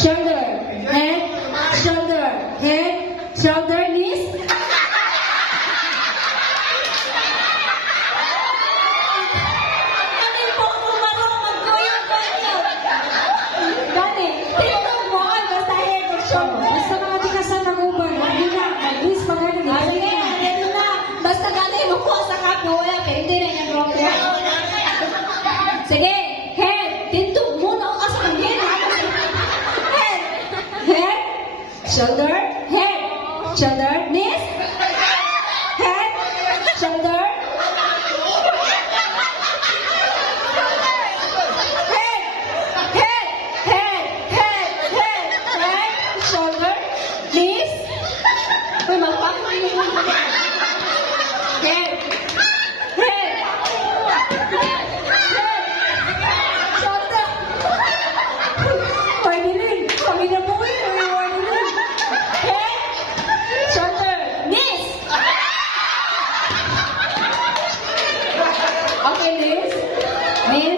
shoulder, head, shoulder, head, shoulder, knees. Hindi po ako marunong magkuyog-kuyog. Dali, tinutog mo ka, basta head or shoulder. Basta mga tikasan ng uban, hindi na, mag-wish pa ganun. Sige, dito na. Basta gano'n, makuha sa kapo, wala, pero hindi na yung rock. Sige, head, tintog muna ako sa head. Head, head, shoulder, head, shoulder, knees, head, shoulder, head, head, head, head, head, head, shoulder, knees. Uy, magpapay mo. Head, head, shoulder. Pwede rin. Kami na po eh. Pwede rin. Head, shoulder, knees. Okay, knees. Knees.